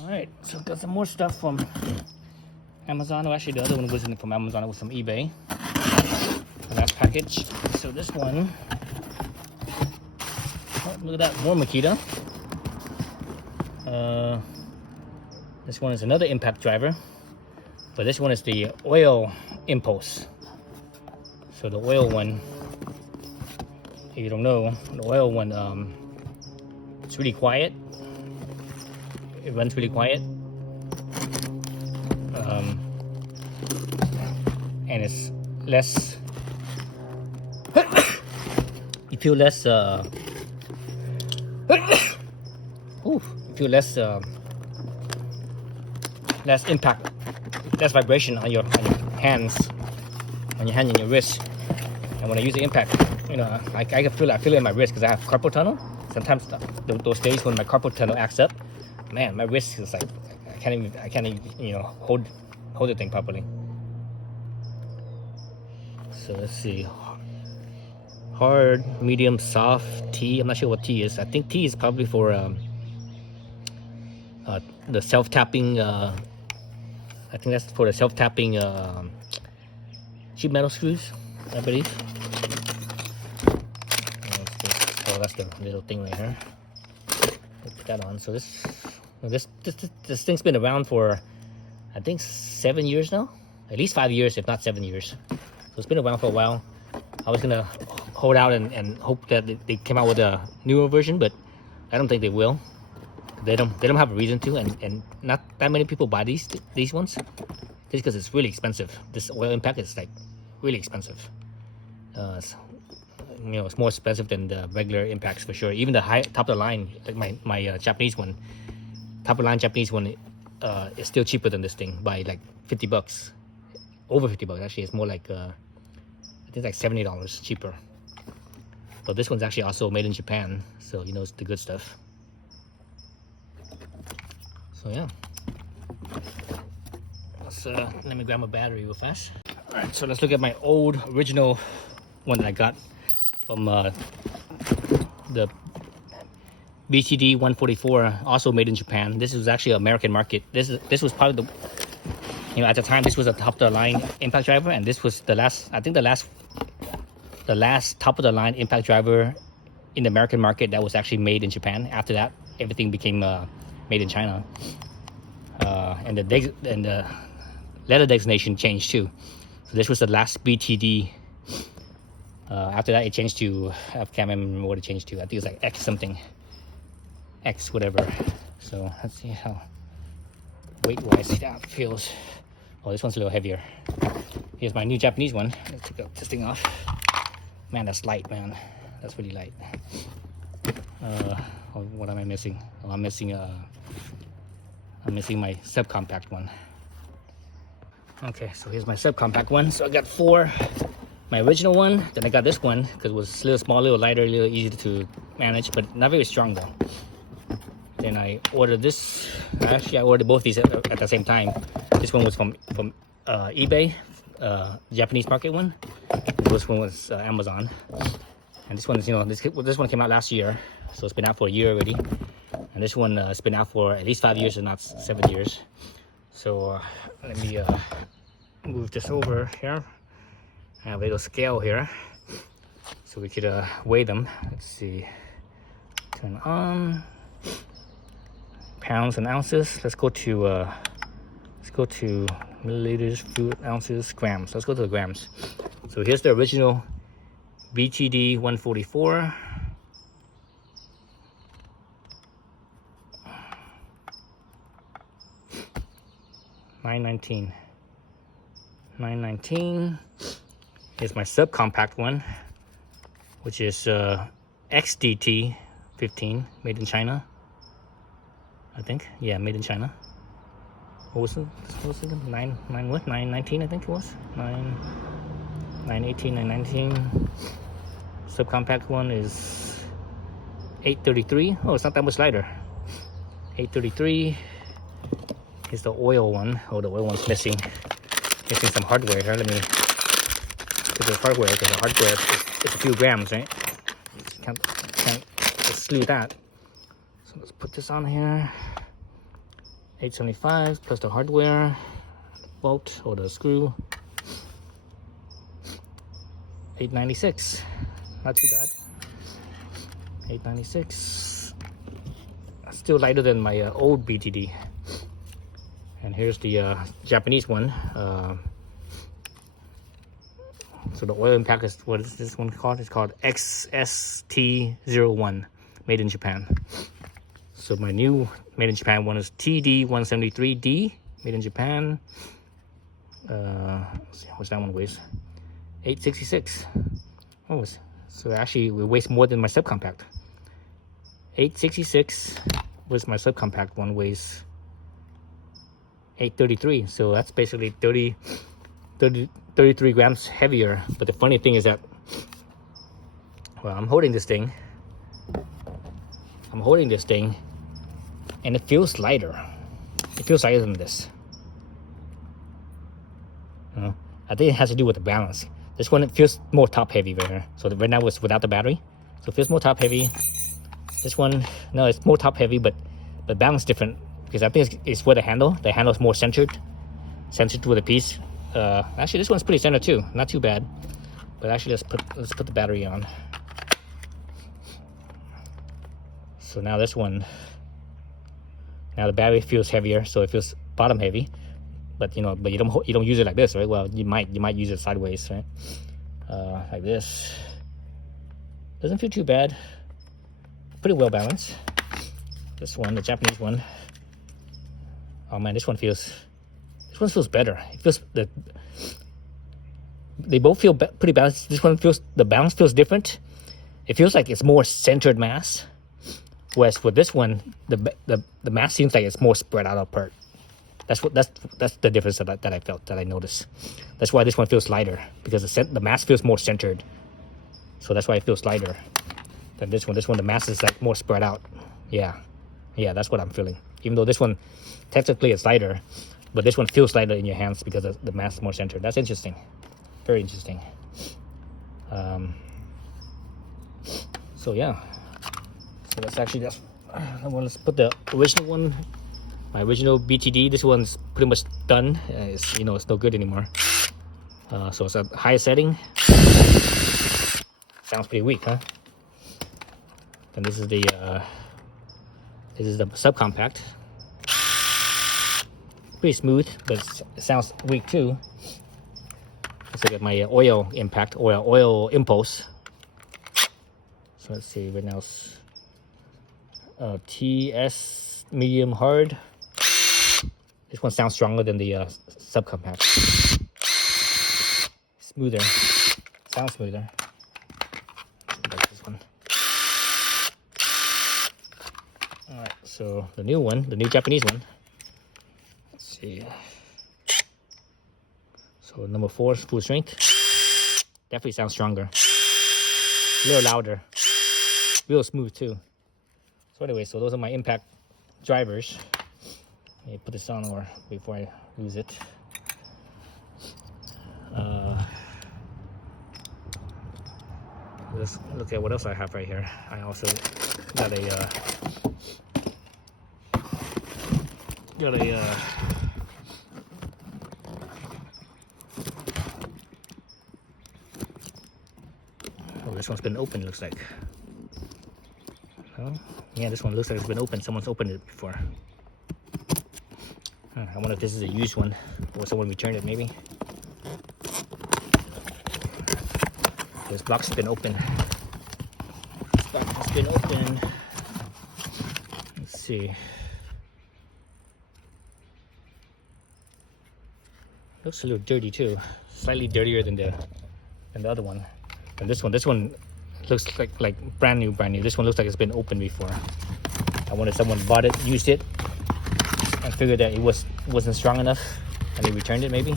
Alright, so got some more stuff from Amazon. Well, actually, the other one wasn't from Amazon, it was from eBay. The last package. So this one, oh, look at that, more Makita. This one is another impact driver, but this one is the oil impulse. So the oil one, if you don't know, the oil one, it's really quiet. It runs really quiet, and it's less. You feel less. You feel less. Less impact, less vibration on your hands, on your hand and your wrist. And when I use the impact, you know, I can feel it. I feel it in my wrist because I have carpal tunnel. Sometimes those days when my carpal tunnel acts up, man, my wrist is like I can't even you know hold the thing properly. So let's see, hard, medium, soft, T. I'm not sure what T is. I think T is probably for the self-tapping. I think that's for the self-tapping cheap metal screws, I believe. Oh, that's the little thing right here. We'll put that on. So this thing's been around for, I think, 7 years now. At least 5 years, if not 7 years. So it's been around for a while. I was gonna hold out and hope that they came out with a newer version, but I don't think they will. They don't have a reason to, and not that many people buy these ones, just because it's really expensive. This oil impact is like really expensive. It's more expensive than the regular impacts for sure. Even the top of the line, like my Japanese one, top of the line Japanese one, is still cheaper than this thing by like $50, over $50 actually. It's more like I think it's like $70 cheaper. But this one's actually also made in Japan, so you know it's the good stuff. So yeah, let me grab my battery real fast. All right, so let's look at my old original one that I got from the BTD 144, also made in Japan. This was actually American market. This was part of the, you know, at the time this was a top of the line impact driver, and this was the last, I think the last top of the line impact driver in the American market that was actually made in Japan. After that, everything became made in China, and the letter designation changed too. So this was the last BTD. After that, it changed to, I can't remember what it changed to. I think it was like X something, X whatever. So let's see how weight-wise that feels. Oh, this one's a little heavier. Here's my new Japanese one. Let's take this thing off. Man, that's light, man. That's really light. What am I missing? Oh, I'm missing my subcompact one. Okay, so here's my subcompact one. So I got 4. My original one, then I got this one because it was a little small, a little lighter, a little easy to manage, but not very strong though. Then I ordered this. Actually, I ordered both these at the same time. This one was from eBay, Japanese market one. This one was Amazon. And this one is, you know, this one came out last year, so it's been out for a year already. And this one has been out for at least 5 years, and not 7 years. So let me move this over here. I have a little scale here, so we could weigh them. Let's see. Turn on. Pounds and ounces. Let's go to milliliters, foot, ounces, grams. Let's go to the grams. So here's the original BTD 144. $9.19. Here's my subcompact one, which is XDT 15, made in China. I think, yeah, made in China. What was it? 919, I think it was. 918, 919. Subcompact one is 833. Oh, it's not that much lighter. 833. Here's the oil one. Oh, the oil one's missing some hardware here. Let me get the hardware, because the hardware is a few grams, right? Can't just sleeve that. So let's put this on here. $875 plus the hardware, bolt or the screw. $896. Not too bad. $896. Still lighter than my old BTD. And here's the Japanese one. So the oil impact is, what is this one called? It's called XST01, made in Japan. So my new made in Japan one is TD173D, made in Japan. Let's see, what's that one weighs? 866. Oh, so actually it weighs more than my subcompact. 866 was my subcompact one, weighs 833. So that's basically 33 grams heavier. But the funny thing is that, well, I'm holding this thing and it feels lighter. It feels lighter than this. I think it has to do with the balance. This one, it feels more top heavy right here. So right now it's without the battery, so it feels more top heavy. This one, no, it's more top heavy, but balance different, because I think it's where the handle is more centered with a piece. Actually, this one's pretty centered too, not too bad. But actually, let's put the battery on. So now this one, now the battery feels heavier, so it feels bottom heavy. But you don't use it like this, right? Well, you might use it sideways, right? Like this. Doesn't feel too bad. Pretty well balanced. This one, the Japanese one. Oh man, this one feels better. It feels they both feel pretty balanced. This one the balance feels different. It feels like it's more centered mass, whereas with this one, the mass seems like it's more spread out apart. That's the difference that I felt, that I noticed. That's why this one feels lighter, because the mass feels more centered. So that's why it feels lighter than this one. This one, the mass is like more spread out. Yeah, that's what I'm feeling. Even though this one technically is lighter, but this one feels lighter in your hands because the mass is more centered. That's interesting. Very interesting. So yeah. So that's actually just. Let's put the original one. My original BTD, this one's pretty much done. It's no good anymore. So it's a high setting. Sounds pretty weak, huh? And this is the subcompact. Pretty smooth, but it sounds weak too. Let's look at my oil impact, oil impulse. So let's see, right now it's TS medium hard. This one sounds stronger than the subcompact. Smoother. Sounds smoother. Like this one. Alright, so the new one, the new Japanese one. Let's see. So number 4 is full strength. Definitely sounds stronger. A little louder. Real smooth too. So anyway, so those are my impact drivers. Let me put this on or before I lose it. Let's look at what else I have right here. I also got a oh, this one's been open, looks like. Oh, yeah, this one looks like it's been open. Someone's opened it before. I wonder if this is a used one, or someone returned it maybe. This box has been open. This box has been open. Let's see. Looks a little dirty too. Slightly dirtier than the other one. And this one looks like brand new. This one looks like it's been opened before. I wonder if someone bought it, used it, and figured that it wasn't strong enough, and they returned it maybe.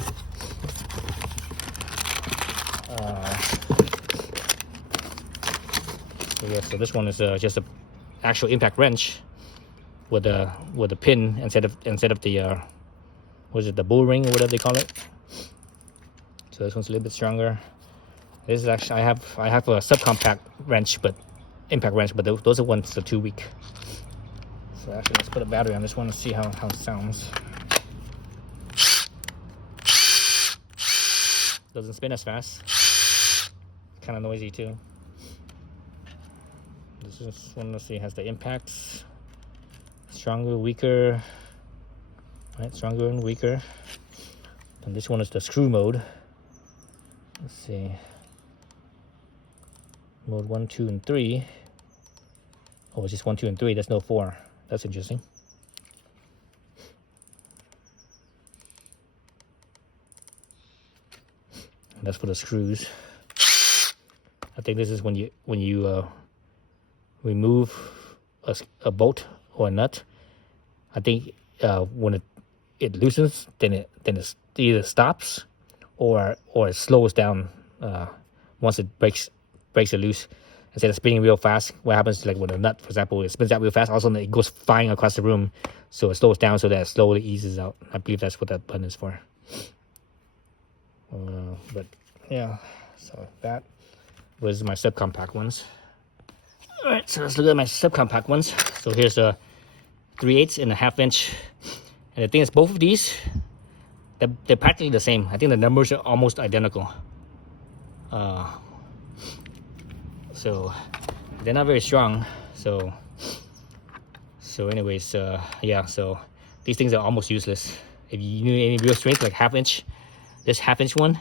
So yeah, so this one is just a actual impact wrench with a pin instead of the was it the bull ring or whatever they call it. So this one's a little bit stronger. This is actually I have a subcompact wrench, but impact wrench, but those are ones that are too weak. So actually, let's put a battery on this one and see how it sounds. Doesn't spin as fast. Kind of noisy too. This is one, let's see, has the impacts. Stronger, weaker. Right, stronger and weaker. And this one is the screw mode. Let's see. Mode 1, 2, and 3. Oh, it's just 1, 2, and 3. There's no 4. That's interesting. And that's for the screws. I think this is when you remove a bolt or a nut. I think when it loosens, then it either stops or it slows down once it breaks it loose. Instead of spinning real fast, what happens is, like with a nut, for example, it spins out real fast, all of a sudden it goes flying across the room, so it slows down so that it slowly eases out. I believe that's what that button is for. But yeah, so that was my subcompact ones. All right, so let's look at my subcompact ones. So here's a 3/8 and a 1/2 inch, and the thing is, both of these, they're practically the same. I think the numbers are almost identical. So they're not very strong. So anyways, yeah. So these things are almost useless. If you need any real strength, like 1/2 inch, this 1/2 inch one,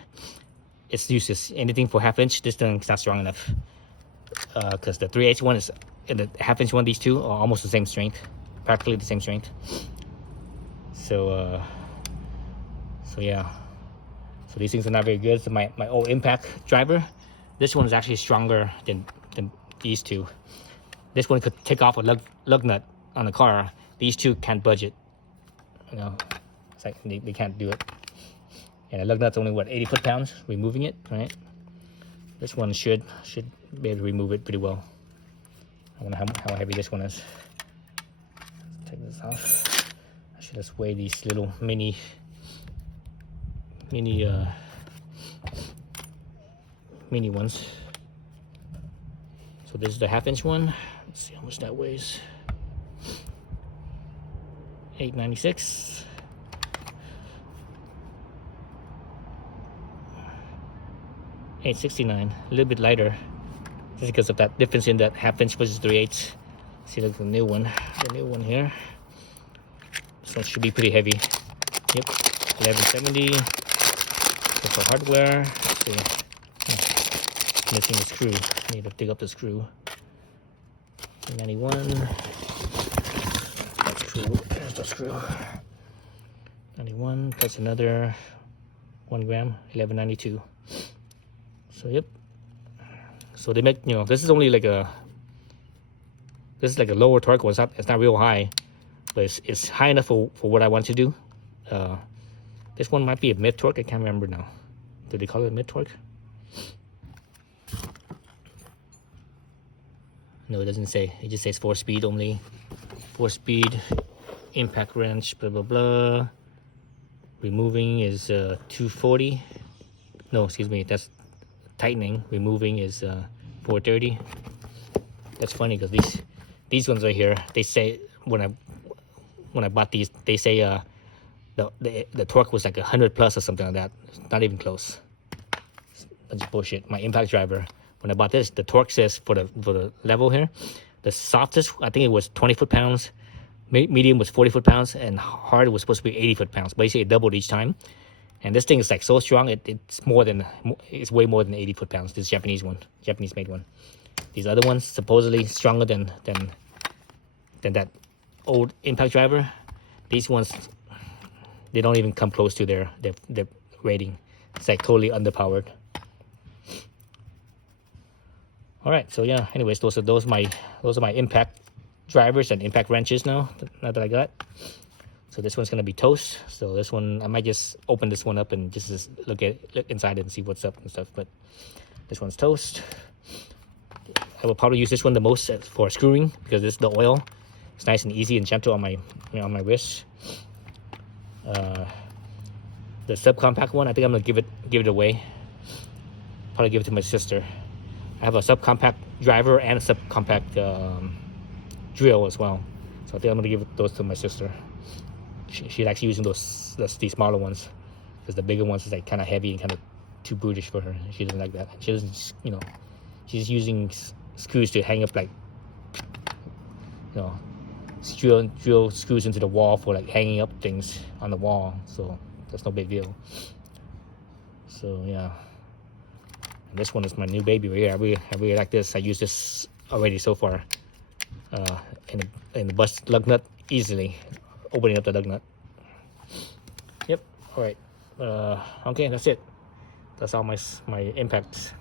it's useless. Anything for 1/2 inch, this thing's not strong enough. Because the 3/8 one is, and the 1/2 inch one, these two are almost the same strength, practically the same strength. So yeah. So these things are not very good. So my old Impact driver, this one is actually stronger than these two. This one could take off a lug nut on the car. These two can't budge it. You know, it's like they can't do it. And the lug nut's only, what, 80 foot-pounds removing it, right? This one should be able to remove it pretty well. I wonder how heavy this one is. Let's take this off. I should just weigh these little mini ones. So this is the 1/2 inch one. Let's see how much that weighs. 896. 869. A little bit lighter, just because of that difference in that 1/2 inch versus 3/8. See, look at the new one. The new one here. This one should be pretty heavy. Yep. 1170. So for hardware, let's see. Missing a screw. Need to dig up the screw. 91. That screw. There's the screw. 91 plus another 1 gram. 1192. So yep. So they make, you know, this is only like a lower torque one. It's not real high, but it's high enough for what I want to do. This one might be a mid torque. I can't remember now. Do they call it mid torque? No, it doesn't say. It just says 4-speed only. 4-speed, impact wrench, blah blah blah. Removing is 240. No, excuse me. That's tightening. Removing is 430. That's funny because these ones right here, they say when I bought these, they say the torque was like 100 plus or something like that. It's not even close. That's bullshit. My Impact driver, when I bought this, the torque says for the level here, the softest, I think it was 20 foot-pounds, medium was 40 foot-pounds, and hard was supposed to be 80 foot-pounds. Basically, it doubled each time. And this thing is like so strong, it's way more than 80 foot-pounds. This Japanese made one. These other ones supposedly stronger than that old Impact driver. These ones, they don't even come close to their rating. It's like totally underpowered. All right, so yeah. Anyways, those are my Impact drivers and Impact wrenches now that I got. So this one's gonna be toast. So this one, I might just open this one up and just look inside it and see what's up and stuff. But this one's toast. I will probably use this one the most for screwing because this is the oil. It's nice and easy and gentle on my wrist. The subcompact one, I think I'm gonna give it away. Probably give it to my sister. I have a subcompact driver and a subcompact drill as well. So I think I'm gonna give those to my sister. She likes using these smaller ones, because the bigger ones is like kind of heavy and kind of too brutish for her. She doesn't like that. She doesn't, she's using screws to hang up, like, drill screws into the wall for like hanging up things on the wall. So that's no big deal. So yeah, and this one is my new baby right here. I really like this. I use this already so far. In the bust lug nut easily, opening up the lug nut. Yep. All right. Okay, that's it. That's all my impacts.